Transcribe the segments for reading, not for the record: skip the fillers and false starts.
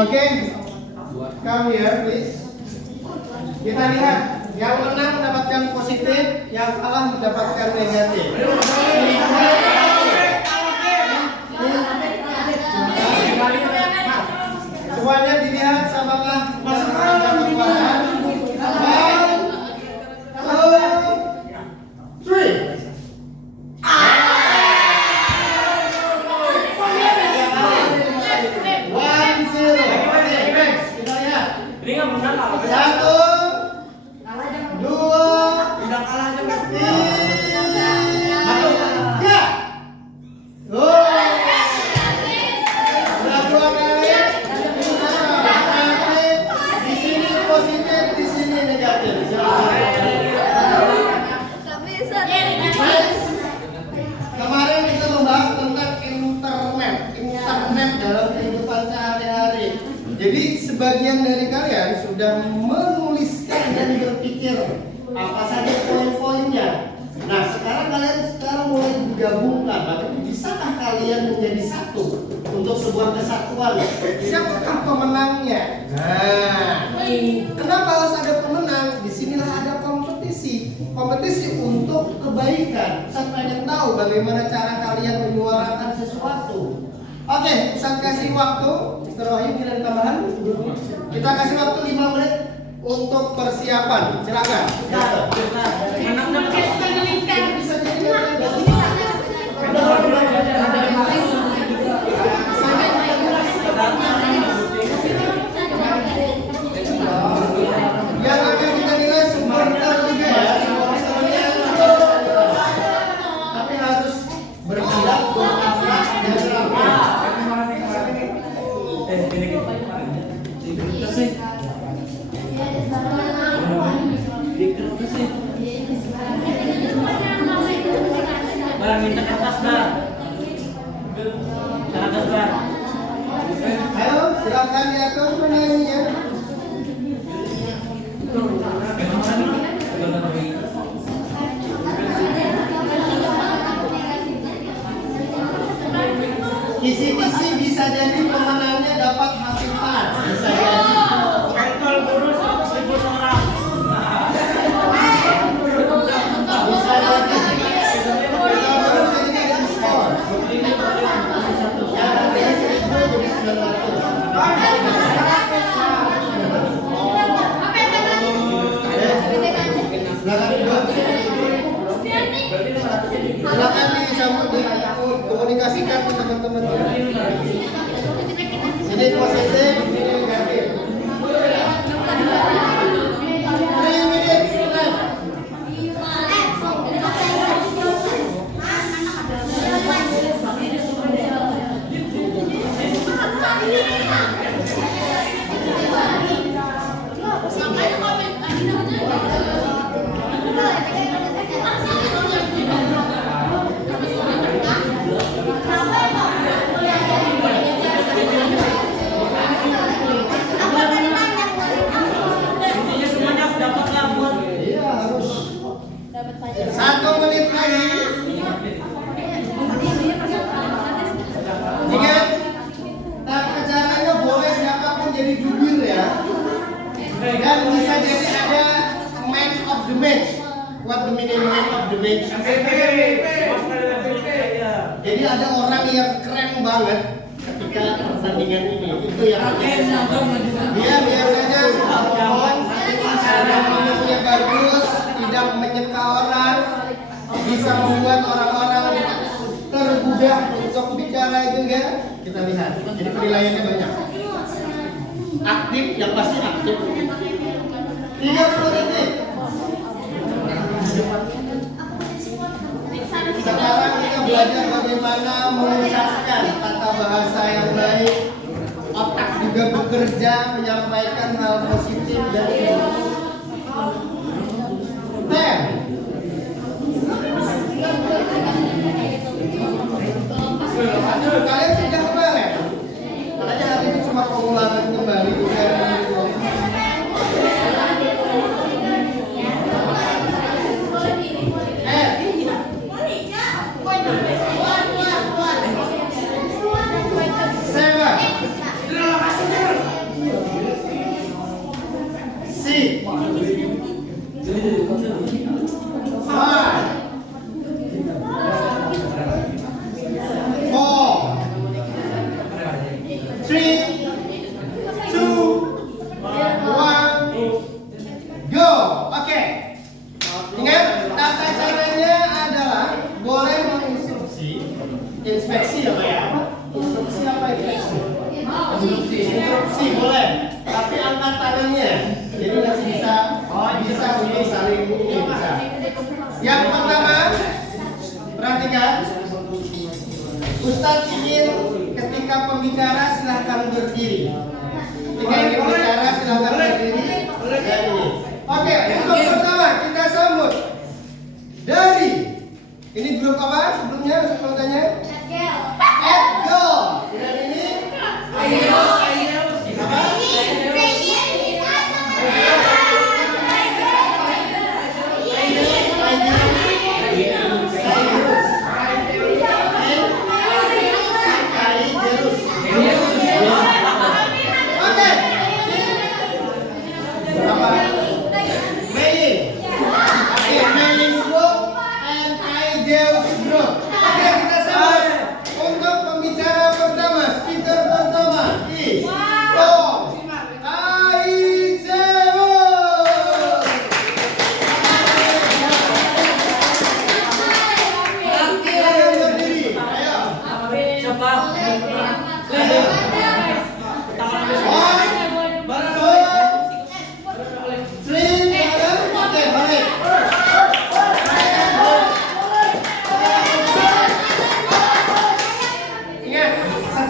Oke, come here please. Kita lihat, yang menang mendapatkan positif, yang kalah mendapatkan negatif. Semuanya dilihat samakah dapat bahan. 1, 2, 3. Satu, dua, tiga. Sudah 2 kali. Di sini positif, di sini negatif. Kemarin kita membahas tentang internet dalam kehidupan sehari-hari. Jadi sebagian dari kalian sudah menuliskan dan berpikir apa saja poin-poinnya. Nah, sekarang kalian mulai digabungkan. Lalu bisakah kalian menjadi satu untuk sebuah kesatuan? Siapakah pemenangnya? Nah, kenapa harus ada pemenang? Disinilah ada kompetisi. Kompetisi untuk kebaikan. Saya pengen tahu bagaimana cara kalian menyuarakan sesuatu. Oke, Ustaz kasih waktu. Mr. Wahyu, tidak ada tambahan? Kita kasih waktu 5 menit untuk persiapan. Silakan. Yang akan kita nilai supporter juga ya. Supporternya tapi harus bergerak, berakhlak dan rapi. Minta kertas dah. Ayo, silakan diatur penyanyinya. Kisi-kisi bisa jadi pemenangnya dapat hafifan. Bisa jadi. Pentol guru 1.000 orang. Bisa jadi. Silakan dikomunikasikan ke teman-teman. Sini positif, ini negatif. 3 minutes left. Iya, harus 1 menit lagi. Ingat, caranya boleh siapapun jadi jubir ya. Dan bisa jadi ada man of the match. What the meaning man of the match? Jadi ada orang yang keren banget ketika pertandingan ini. Itu yang dia biasanya suka ngomong, ngomongnya bagus, tidak menyeka orang, bisa membuat orang-orang tergugah untuk bicara juga. Kita lihat. Jadi penilaiannya banyak. Aktif, yang pasti aktif. 30 detik. Sekarang kita belajar bagaimana mengucapkan kata bahasa yang baik. Otak juga bekerja menyampaikan hal positif dan positif. 10. Kalian sudah kemarin. Makanya hari ini cuma pengulangan kembali. Seven. Ustadz ingin ketika pembicara silahkan berdiri. Ketika ingin bicara silahkan berdiri. Dan ini. Oke, untuk pertama kita sambut dari ini grup apa sebelumnya sebutannya? Edgel. Dan ini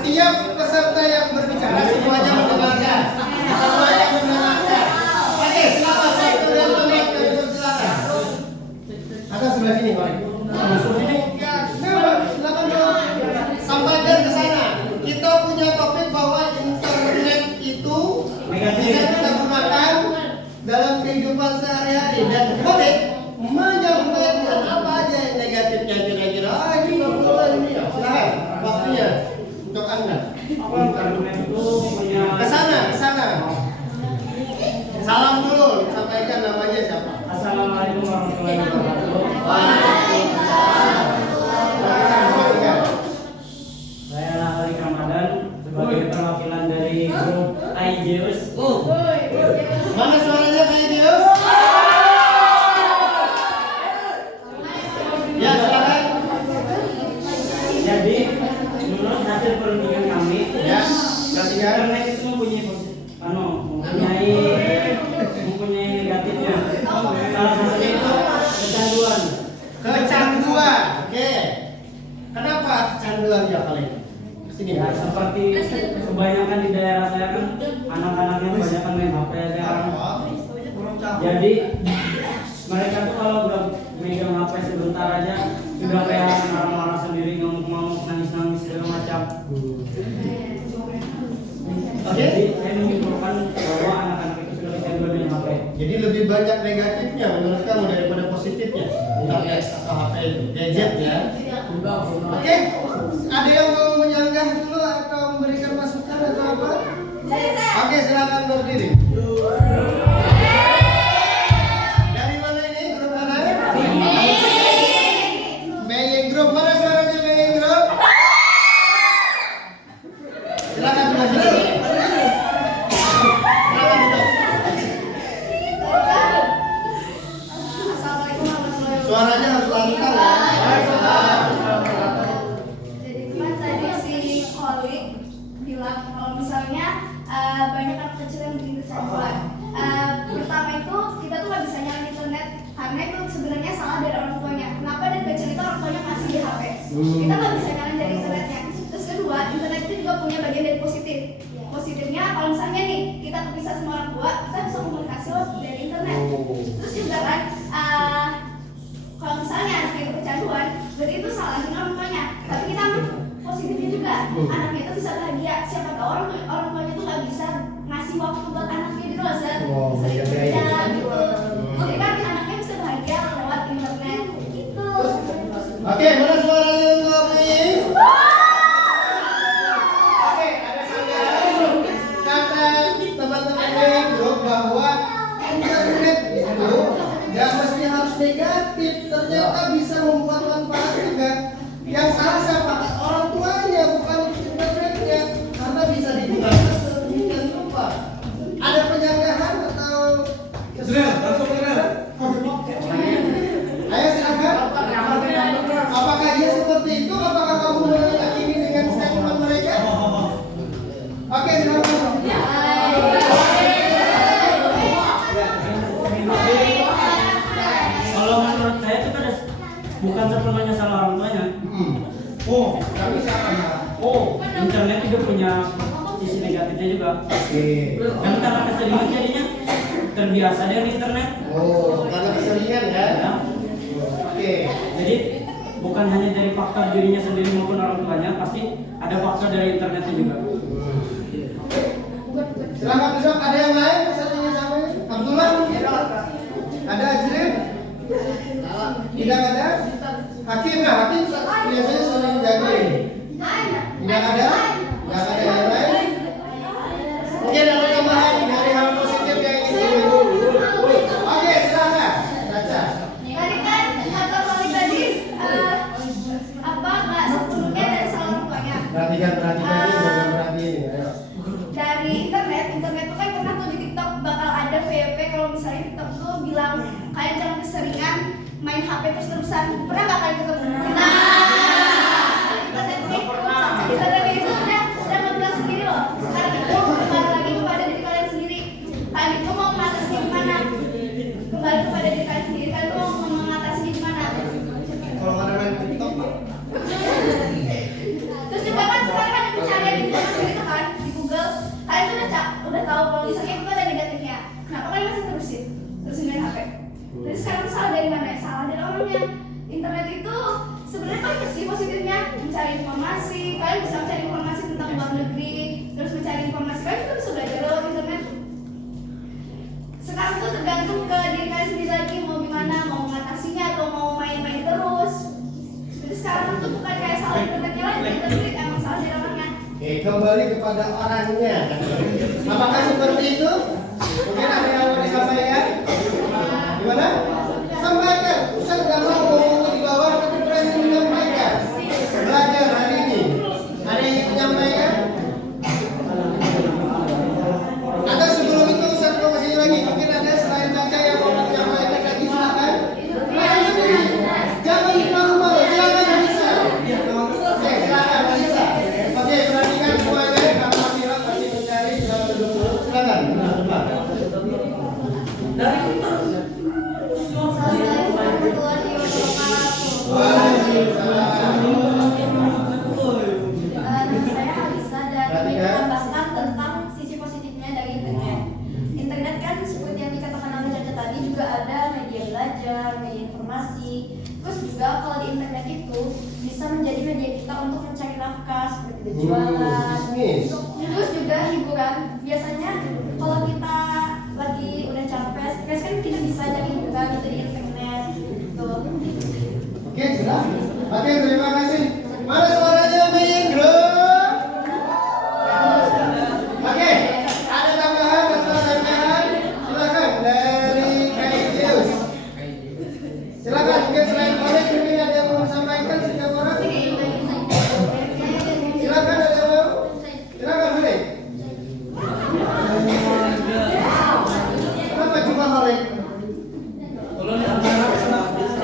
setiap peserta yang berbicara semuanya mendengarkan. Semuanya mendengarkan. Oke, silakan satu dan teman silakan. Ada sebelah sini, Pak. Silakan dong. Sampaikan ke sana. Kita punya topik bahwa internet itu bisa kita gunakan dalam kehidupan sehari-hari dan boleh menyampaikan apa aja yang negatifnya kira-kira. Ini bagus ini. Silakan. Waktunya untuk Anda. Ke sana. Salam dulu, sampaikan namanya siapa? Assalamualaikum warahmatullahi wabarakatuh. Saya Lali Ramadan sebagai perwakilan dari grup Aijeus. Mana suaranya Aijeus? Ya, silakan. Jadi menurut hasil perundingan kami, Ya, internet itu mempunyai negatifnya. Salah satunya itu kecanduan. kecanduan. Oke. Kenapa kecanduan ya kalian? Sini. Ya, seperti kebanyakan di daerah saya kan anak-anaknya kebanyakan main HP sekarang. Jadi mereka tuh kalau udah megang HP sebentar aja sudah kayak marah-marah sendiri, ngomong-ngomong, nangis-nangis segala macam. Jadi saya menyimpulkan bahwa anak-anak itu sudah kecanduan dengan HP. Jadi lebih banyak negatifnya menurut kamu daripada positifnya internet atau HP itu, gadget ya. Oke, ada yang mau menyanggah dulu atau memberikan masukan atau apa? Oke, silakan berdiri. Dari mana ini? Grup mana? Bengeng Grup. Mana suaranya Bengeng Grup? Silakan sebelah sini. Silakan duduk. Suaranya harus lantang ya. Jadi kan tadi si Oli bilang kalau misalnya banyak anak kecil yang bikin kecanduan. Pertama itu kita tuh nggak bisa nyalain internet karena itu sebenarnya salah dari orang tuanya. Kenapa dari kecil itu orang tuanya ngasih di HP? Kita nggak bisa nyalain dari internetnya. Terus kedua, internet itu juga punya bagian dari positif. Positifnya kalau misalnya nih kita terpisah sama orang tua, kita bisa komunikasi dari internet. Terus juga kan kalau misalnya anaknya itu kecanduan, berarti itu salahnya orang tuanya. Tapi kita positifnya juga, anaknya itu bisa bahagia. Siapa tahu orang tuanya itu nggak bisa ngasih waktu buat anaknya gitu loh, Zat. Sering kerja gitu. Jadi kan anaknya bisa bahagia lewat internet gitu. Oke, mana suaranya untuk ini? Oke, ada sanggahan kata teman-teman grup bahwa internet itu nggak mesti harus negatif, ternyata bisa membuat manfaat juga. Yang salah siapa? Orang tuanya, bukan internetnya, karena bisa digunakan sedemikian rupa. Ada penyanggahan atau ayo silakan. Apakah dia seperti itu? Apakah kamu meyakini dengan statement mereka? Oke, silakan. Kalau menurut saya itu kan bukan sepenuhnya salah orang tuanya. Oh, kami siapa? oh internet juga punya sisi negatifnya juga. Oke. Kan karena keseringan jadinya terbiasa dengan internet. Oh, karena keseringan ya. Ya. Oke. Jadi bukan hanya dari faktor dirinya sendiri maupun orang tuanya, pasti ada faktor dari internetnya juga. Silakan besok ada yang lain pesannya sama Abdullah mungkin? Ada Ajrin? Tidak ada? Hakim nah, Hakim biasanya sering jagain. Tidak ada? Tidak ada yang lain? Mungkin ada tambahan dari hal positif yang ingin Oke, silakan. Baca. Tadi kan kata Malik tadi apa nggak sepenuhnya dari salah orang tuanya. Perhatikan ini, jangan perhatiin. Ayo. Dari internet tuh kan pernah tuh di TikTok bakal ada VP kalau misalnya TikTok tuh bilang kalian jangan keseringan main HP terus-terusan. Pernah nggak kalian ketemu? Internet itu udah ngebilang sendiri loh. Sekarang itu kembali lagi kepada diri kalian sendiri. Kalian itu mau mengatasinya gimana? Kembali kepada diri kalian sendiri. Kalian itu mau mengatasinya gimana? Kalau ada main TikTok, Pak. Terus juga kan sekarang ada pencarian informasi gitu kan di Google. Kalian tuh udah tahu kalau misalnya itu ada negatifnya. Kenapa kalian masih terusin main HP? Jadi sekarang tuh salah dari mana? Salah dari orangnya. Internet itu sebenarnya banyak sih positifnya, mencari informasi. Kalian bisa mencari informasi tentang luar negeri, terus mencari informasi. Kalian juga bisa belajar lewat internet. Sekarang tuh tergantung ke diri kalian sendiri lagi mau gimana, mau mengatasinya atau mau main-main terus. Jadi sekarang tuh bukan kayak salah internetnya lagi, tapi emang salah dari orangnya. Oke, kembali kepada orangnya. Apakah seperti itu? Mungkin ada yang mau disampaikan? Gimana? Sampaikan. Ustaz nggak mau ngomong di bawah, tapi berani menyampaikan. Belajar hari ini. Ada yang ingin menyampaikan? Atau sebelum itu Ustaz mau kasih lagi? Mungkin ada selain Caca yang mau menyampaikan lagi, silakan. Silakan sendiri. Jangan malu-malu. Silakan Anissa. Oke, silakan Anissa. Oke, perhatikan semuanya. Kalau masih mencari, jangan duduk dulu. Silakan. Benar. Assalamualaikum warahmatullahi wabarakatuh. Saya Alisa dan ingin menambahkan tentang sisi positifnya dari internet. Internet kan seperti yang dikatakan oleh Caca tadi juga ada media belajar, media informasi. Terus juga kalau di internet itu bisa menjadi media kita untuk mencari nafkah seperti berjualan. Terus juga hiburan. Biasanya kalau kita lagi udah capek, stres kan kita bisa cari hiburan gitu di internet. Gitu. Oke, sudah. Oke, terima kasih. Mana suaranya main, bro? Oke, ada tambahan atau tambahan? Silakan dari Kaidius. Silakan, mungkin selain Oleh, mungkin ada yang mau sampaikan setiap orang. Silakan, ada yang mau? Silakan, boleh. Kenapa cuma Oleh?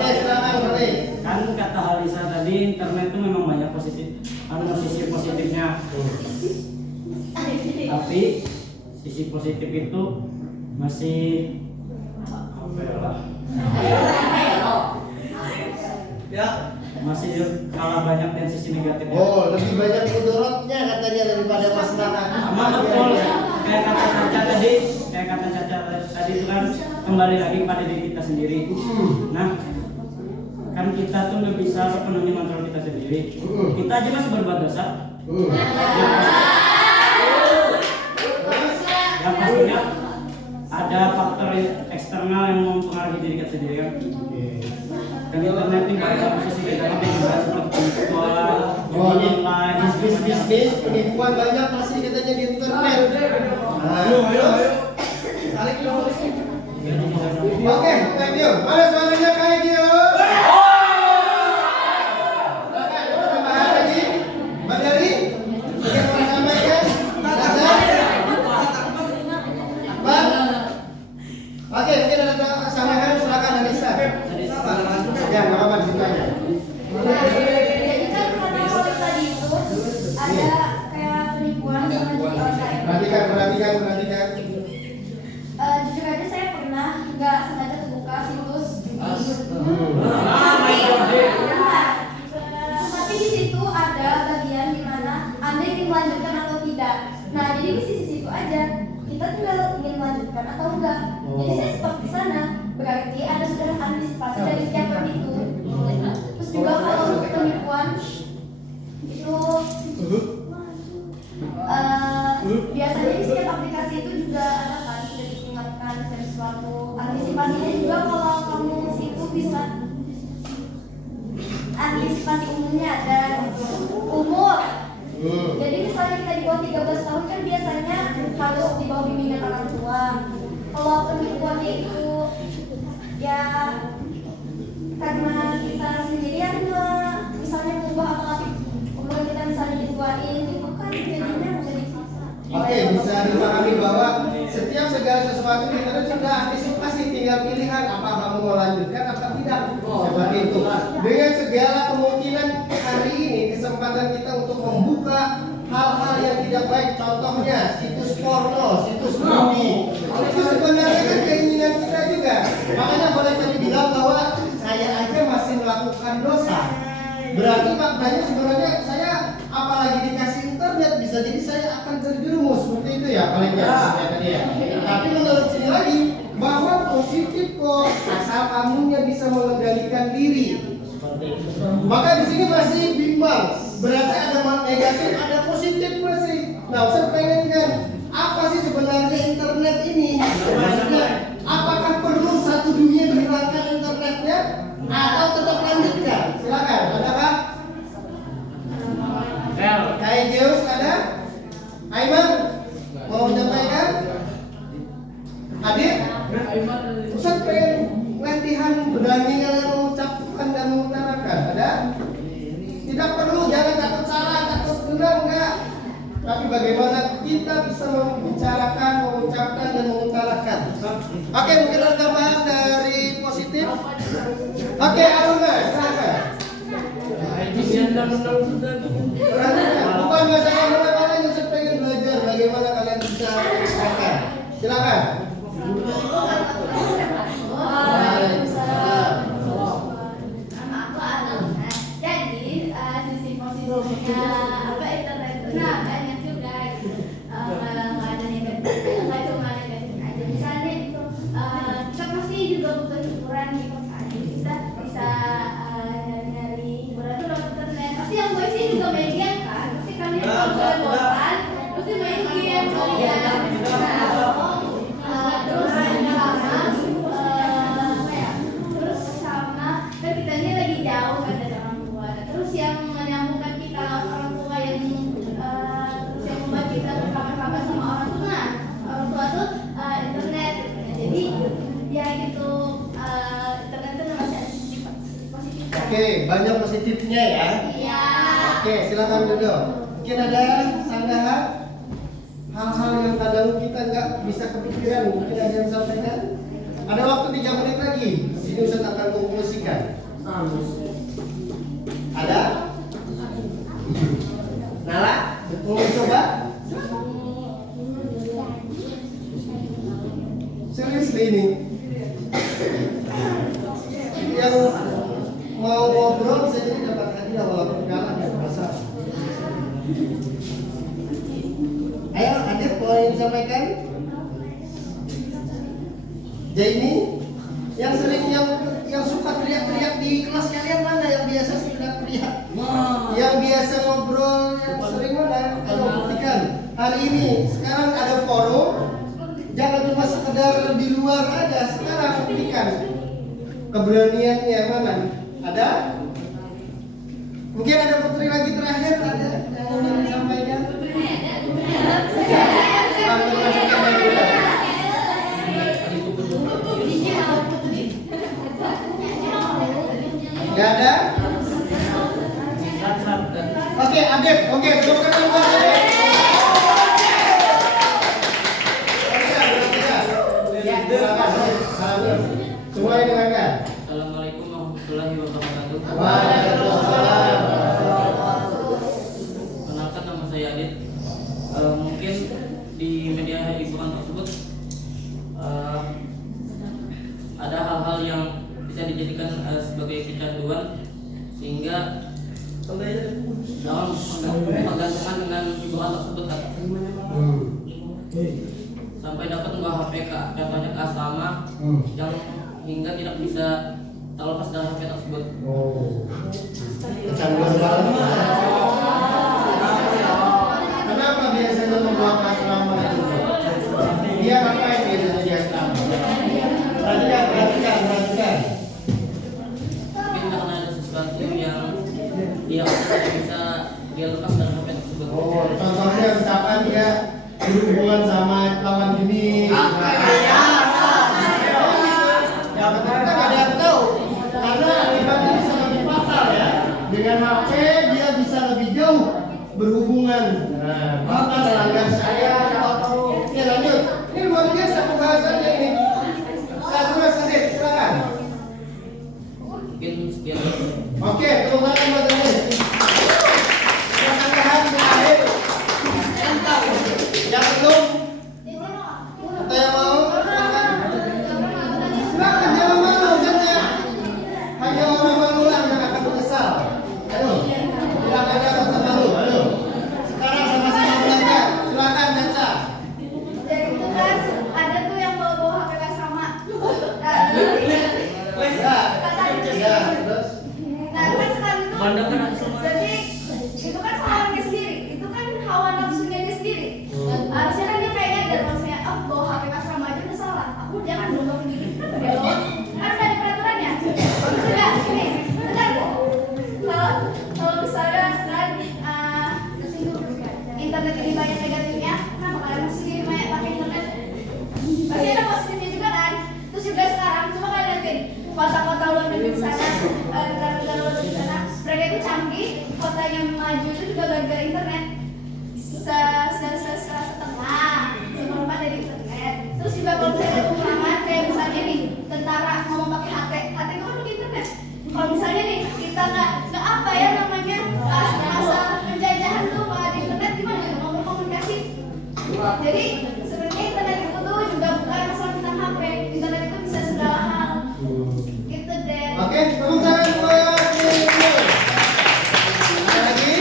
Silakan, boleh. Kan kata Halisa tadi internet itu memang banyak sisi positifnya. Tapi sisi positif itu masih masih kalah banyak dan sisi negatifnya. Oh, lebih banyak mudorotnya katanya daripada maslahat. Sama betul kayak kata Caca tadi itu kan kembali lagi pada diri kita sendiri. Nah, kan kita tuh nggak bisa sepenuhnya kontrol kita sendiri. Kita aja masih berbuat dosa. Yang pastinya ada faktor eksternal yang mempengaruhi diri kita sendiri kan. Dan internet ini banyak posisi negatif juga seperti penipuan, online, bisnis, penipuan banyak pasti katanya di internet. Tarik dong. Oke, thank you. Mana suaranya Kaidio? Silakan, ada tambahan lagi? Mbak Deli? Mungkin mau sampaikan? Akbar? Oke, mungkin ada tambahan, silakan Anissa. Ya, nggak apa-apa di situ aja. Jadi kan karena Malik tadi itu ada kayak penipuan sama judi online. Perhatikan. Jujur aja saya pernah nggak sengaja terbuka situs judi. Tapi di situ ada bagian di mana aja. Kita tinggal ingin melanjutkan atau enggak. Jadi saya stop di sana. Berarti ada sudah antisipasi dari setiap itu. Terus juga kalau untuk penipuan itu biasanya di setiap aplikasi itu juga ada kan sudah diingatkan sesuatu. Antisipasinya juga kalau kamu itu bisa antisipasi umumnya ada umur. Jadi misalnya kita di bawah 13 tahun kan biasanya harus di bawah bimbingan orang tua. Kalau penipuannya itu ya karena kita sendiri yang misalnya mengubah apalagi umur kita misalnya dituain itu kan jadinya menjadi Oke, bisa dipahami bahwa setiap segala sesuatu kita sudah antisipasi, tinggal pilihan apa kamu mau lanjutkan atau tidak. Seperti itu. Dengan segala kemungkinan hari ini kesempatan kita untuk membuka hal-hal yang tidak baik, contohnya situs porno, situs judi. Itu sebenarnya kan keinginan kita juga. Makanya boleh tadi bilang bahwa saya aja masih melakukan dosa. Berarti maknanya sebenarnya saya apalagi dikasih internet bisa jadi saya akan terjerumus seperti itu ya paling tadi ya. Tapi menurut sini lagi bahwa positif kok asal kamunya bisa mengendalikan diri. Maka di sini masih bimbang. Berarti ada negatif, ada positif masih. Nah, saya pengen kan apa sih sebenarnya internet ini? Maksudnya apakah perlu satu dunia dihilangkan internetnya atau tetap lanjutkan? Silakan, ada Pak? Kayak Zeus ada? Aiman mau menyampaikan? Adik? Ustaz pengen latihan berani kalian mengucapkan dan mengutarakan. Ada? Tidak perlu, jangan takut salah, takut benar enggak. Tapi bagaimana kita bisa membicarakan, mengucapkan dan mengutarakan. Oke, mungkin ada tambahan dari positif. Oke, Aruna, silakan. Bukan masalah mana yang saya pengen belajar bagaimana kalian bisa mengucapkan. Silakan. Apa internet itu nah banyak juga nggak ada negatif nggak cuma negatif aja misalnya itu kita pasti juga butuh hiburan gitu kan jadi kita bisa nyari hiburan itu lewat internet pasti yang baik sih juga main game kan pasti kalian kalau boleh bosan pasti main game kalian terus terus sama kan kita ini lagi jauh kan dari orang tua terus yang menyambungkan kita orang tua yang terus yang membuat kita berkabar-kabar sama orang tua orang tua tuh internet jadi ya gitu internet itu masih ada sisi positif. Oke, banyak positifnya ya. Iya. Oke, silakan duduk. Mungkin ada sanggahan hal-hal yang kadang kita nggak bisa kepikiran, mungkin ada yang sampaikan. Ada waktu 3 menit lagi. Sini Ustaz akan konklusikan. Ada? Nala, mau coba? Serius ini? Yang mau ngobrol bisa jadi dapat hadiah walaupun kalah nggak masalah. Ayo, Adit mau disampaikan? Jadi yang sering yang suka teriak-teriak di kelas kalian mana yang biasa teriak-teriak? Yang biasa ngobrol yang sering mana? Ayo buktikan. Hari ini sekarang ada forum. Jangan cuma sekedar di luar aja. Sekarang buktikan keberaniannya mana? Ada? Mungkin ada putri lagi terakhir ada yang ingin disampaikan? Gak ada? Oke, Adit. Oke, belum kenal buat Adit. Ya, silakan. Salam. Semua yang dengarkan. Assalamualaikum warahmatullahi wabarakatuh. Waalaikumsalam. Kenalkan nama saya Adit. Mungkin di media hiburan tersebut ada hal-hal yang bisa dijadikan sebagai kecanduan sehingga dalam ketergantungan dengan hiburan tersebut. sampai dapat membawa HP datanya ke asrama yang hingga tidak bisa terlepas dari HP tersebut. Oh. Kecanduan banget. Kenapa biasanya membawa ke asrama itu? Dia ngapain biasanya di asrama? Perhatikan. Mungkin karena ada sesuatu yang dia tidak bisa dia lepas dari HP tersebut. Oh, contohnya misalkan dia berhubungan sama lawan jenis. Ya betul, kita nggak ada yang tahu. Karena akibatnya bisa lebih fatal ya. Dengan HP dia bisa lebih jauh berhubungan. Nah, maka melanggar saya atau ya lanjut. Ini luar biasa pembahasannya ini. Terus Adit, silakan. Mungkin sekian. Oke, tepuk tangan buat Adit. Silakan tahan terakhir. Yang belum atau yang mau? Silakan jangan malu saja. Hanya orang malu yang akan menyesal. Ayo, silakan jangan malu. Ayo. Sekarang sama-sama belajar. Silakan baca. Jadi itu kan ada tuh yang bawa HP asrama. Ya, terus. Nah kan sekarang itu Pandangan asrama. jadi itu kan sama orangnya sendiri, itu kan hawa nafsunya dia sendiri. Harusnya kan dia kayak nyadar kalau misalnya bawa HP asrama aja udah salah. Aku jangan dong bawa gini kan udah bawa. Kan udah ada peraturannya. Sudah ini benar. Kalau misalnya kan internet ini banyak negatifnya, kenapa kalian masih pakai internet? Pasti ada positifnya juga kan. Terus juga sekarang coba kalian lihatin kota-kota luar negeri di sana, negara-negara luar negeri di sana, mereka itu canggih, kotanya maju itu juga gara-gara internet. Setengah, seperempat dari internet. Terus juga kalau misalnya pengurangan kayak misalnya nih tentara ngomong pakai HT itu kan pakai internet. Kalau misalnya nih kita nggak apa ya namanya masa penjajahan tuh ada internet gimana ya mau berkomunikasi. Jadi sebenarnya internet itu tuh juga bukan masalah tentang HP. Internet itu bisa segala hal. Gitu deh. Oke, tepuk tangan buat Adit. Ada lagi?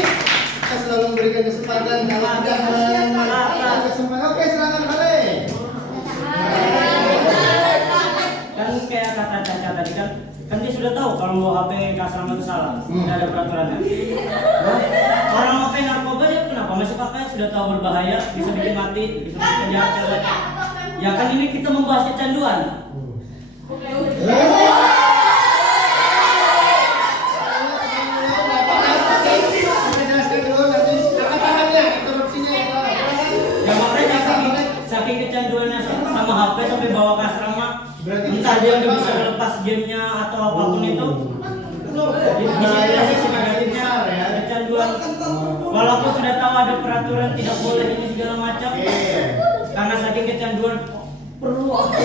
Kita selalu memberikan kesempatan kalau tidak memberikan kesempatan. Oke, silakan Hale. Kan kayak kata Caca tadi kan dia sudah tahu kalau bawa HP ke asrama itu salah, tidak ada peraturannya. Orang pakai narkoba dia kenapa masih pakai? Sudah tahu berbahaya, bisa bikin mati, bisa bikin penjara. Ya kan ini kita membahas kecanduan. Ya makanya saking kecanduannya sama HP sampai bawa ke asrama, entah dia nggak bisa lepas gamenya atau apapun itu. Disitulah sisi negatifnya kecanduan. Walaupun sudah tahu ada peraturan tidak boleh ini segala macam, karena saking kecanduan perlu. Oke,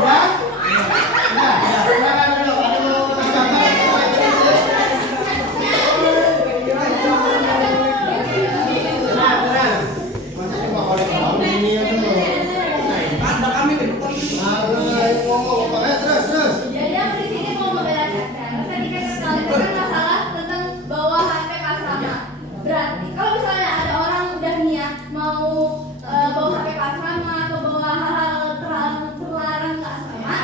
udah? Ya, silakan dulu. Ada mau tambahkan? Tenang. Masa cuma kalau tahu ini ya dulu. Ada kami ngomong. Terus. Jadi aku di sini mau membedakan. Tadi kan sekali kan masalah tentang bawa HP ke asrama. Berarti kalau misalnya ada orang udah niat mau bawa HP ke asrama atau bawa hal-hal terlarang ke asrama,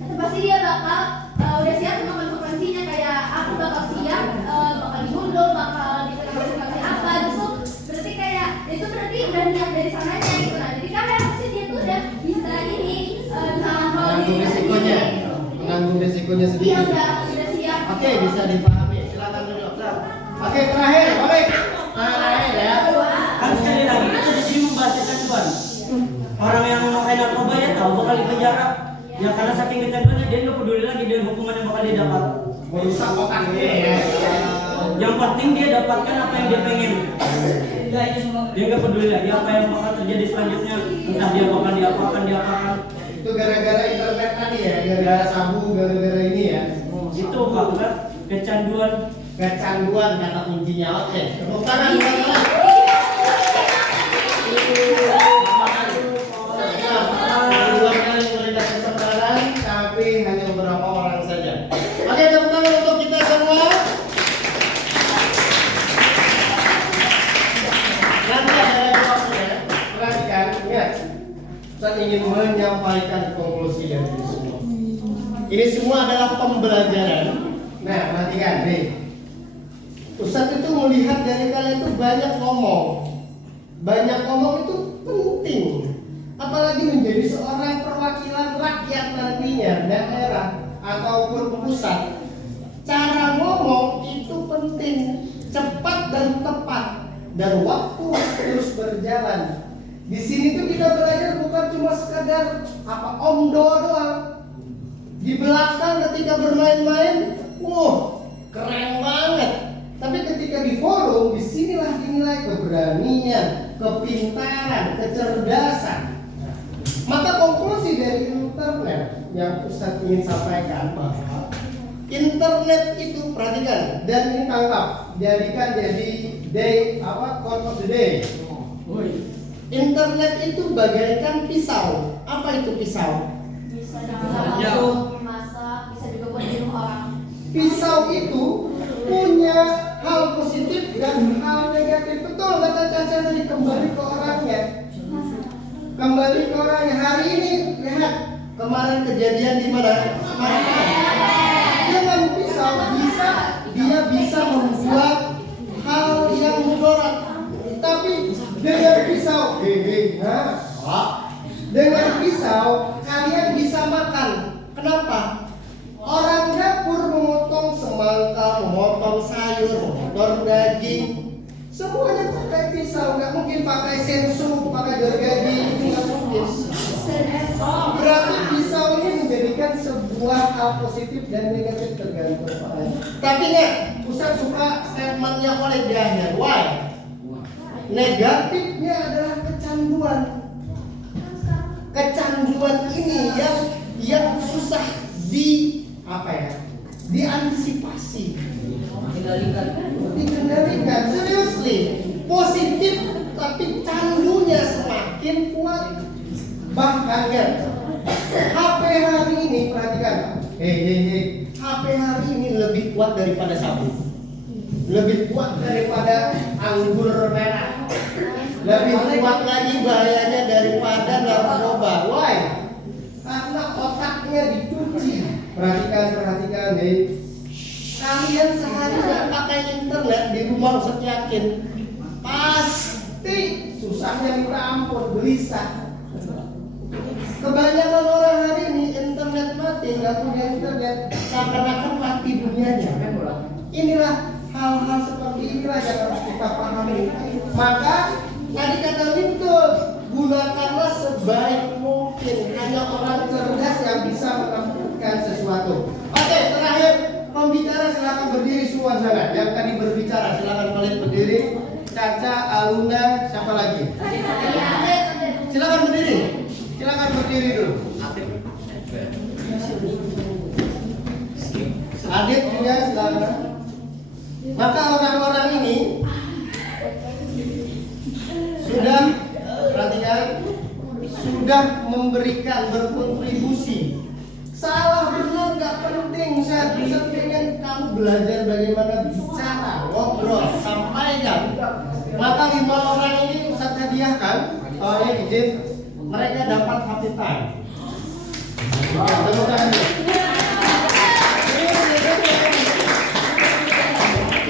itu pasti dia bakal udah siap sama konsekuensinya, kayak aku bakal siap bakal digundul, bakal dikasih apa gitu. Berarti kayak itu berarti udah niat dari sananya gitu. Nah, jadi kan harusnya dia tuh udah bisa ini menanggung resikonya dia sendiri. udah siap. Oke, bisa dipahami. Silakan dulu. Oke, terakhir, balik. Terakhir ya. Kan sekali lagi kita di sini membahas kecanduan. Orang yang pakai narkoba ya tahu bakal di penjara. Ya karena saking kecanduannya dia nggak peduli lagi dengan hukuman yang bakal dia dapat. Merusak otaknya ya. Yang penting dia dapatkan apa yang dia pengen. Dia nggak peduli lagi apa yang bakal terjadi selanjutnya. Entah dia bakal diapakan. Itu gara-gara internet tadi ya, gara-gara sabu, gara-gara ini ya. Itu Pak, kecanduan. Kecanduan kata kuncinya. Oke, tepuk tangan buat teman. Dua kali memberikan kesempatan, tapi hanya beberapa orang saja. Oke, tepuk tangan untuk kita semua. Dan Ustadz ingin menyampaikan konklusi dari ini semua. Ini semua adalah pembelajaran. Nah, perhatikan nih. Ustadz itu melihat dari kalian itu banyak ngomong. Banyak ngomong itu penting. Apalagi menjadi seorang perwakilan rakyat nantinya, daerah ataupun pusat. Cara ngomong itu penting, cepat dan tepat, dan waktu terus berjalan. Di sini tuh kita belajar bukan cuma sekadar omdo doang. Di belakang ketika bermain-main, keren banget. Tapi ketika di forum, disinilah dinilai keberanian, kepintaran, kecerdasan. Maka konklusi dari internet yang Ustadz ingin sampaikan bahwa internet itu, perhatikan dan ini tangkap, jadikan jadi quote of the day. Internet itu bagaikan pisau. Apa itu pisau? Bisa dibuat masak, bisa juga buat bunuh orang. Pisau itu punya hal positif dan hal negatif. Betul kata Caca tadi, kembali ke orangnya. Kembali ke orangnya. Hari ini lihat kemarin kejadian di mana? Dengan pisau dia bisa membuat hal yang mudarat. Tapi dengan pisau, dengan pisau kalian bisa makan. Kenapa? Orang dapur memotong semangka, memotong sayur, memotong daging, semuanya pakai pisau. Nggak mungkin pakai sensu, pakai gergaji, itu nggak mungkin. Berarti pisau ini menjadikan sebuah hal positif dan negatif tergantung orangnya. Tapi nggak, Ustaz suka statementnya oleh Daniel. Why? Negatifnya adalah kecanduan. Kecanduan ini yang susah diantisipasi, dikendalikan. Seriously, positif tapi candunya semakin kuat. Bahkan kan HP hari ini, perhatikan, HP hari ini lebih kuat daripada sabu, lebih kuat daripada anggur merah, lebih kuat lagi bahayanya daripada narkoba. Why? Karena otaknya dicuci. Perhatikan nih. Kalian sehari nggak pakai internet di rumah, Ustaz yakin pasti susahnya minta ampun, gelisah. Kebanyakan orang hari ini internet mati, nggak punya internet, seakan-akan mati dunianya. Inilah hal-hal seperti inilah yang harus kita pahami. Maka tadi kata Wintul, gunakanlah sebaik mungkin. Hanya orang cerdas yang bisa menemukan sesuatu. Oke, terakhir pembicara silakan berdiri semua sana. Yang tadi berbicara silakan balik berdiri. Caca, Aluna, siapa lagi? Silakan berdiri. Silakan berdiri dulu. Adit juga silakan. Maka orang-orang ini sudah, perhatikan, sudah memberikan, berkontribusi. Salah benar nggak penting. Saya pengen kamu belajar bagaimana bicara, ngobrol, sampaikan. Maka 5 orang ini Ustaz hadiahkan. Izin, mereka dapat happy time. Tepuk tangan.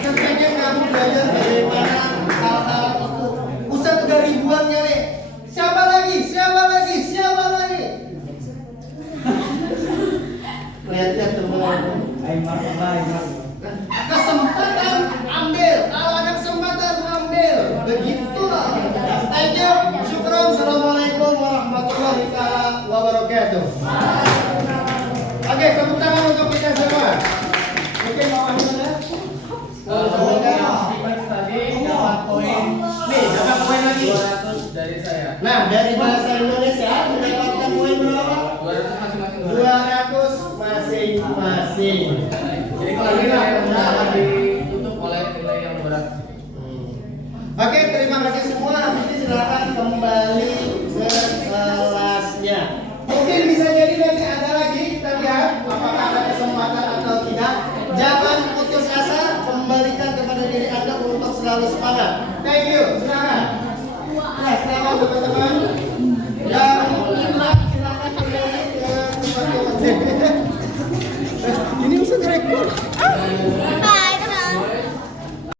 Saya pengen kamu belajar bagaimana hal-hal itu. Ustaz udah ribuan nyari. Siapa lagi? Lihat teman-teman. Kesempatan ambil. Kalau ada kesempatan ambil. Begitulah. Thank you. Syukron. Assalamualaikum warahmatullahi wabarakatuh. Oke, tepuk tangan untuk kita semua. Oke, mau ada? Tadi dapat poin. Nih, dapat poin lagi. 200 dari saya. Nah, dari bahasa Indonesia mendapatkan poin berapa? 200 masing-masing. 200 masing-masing. Jadi kalau nilai rendah akan ditutup oleh nilai yang berat. Oke, terima kasih semua. Habis ini silakan kembali ke kelasnya. Mungkin bisa jadi nanti ada lagi, kita lihat apakah ada kesempatan atau tidak. Jangan putus asa, kembalikan kepada diri Anda untuk selalu semangat. Thank you. Silakan. Nah, silakan teman-teman.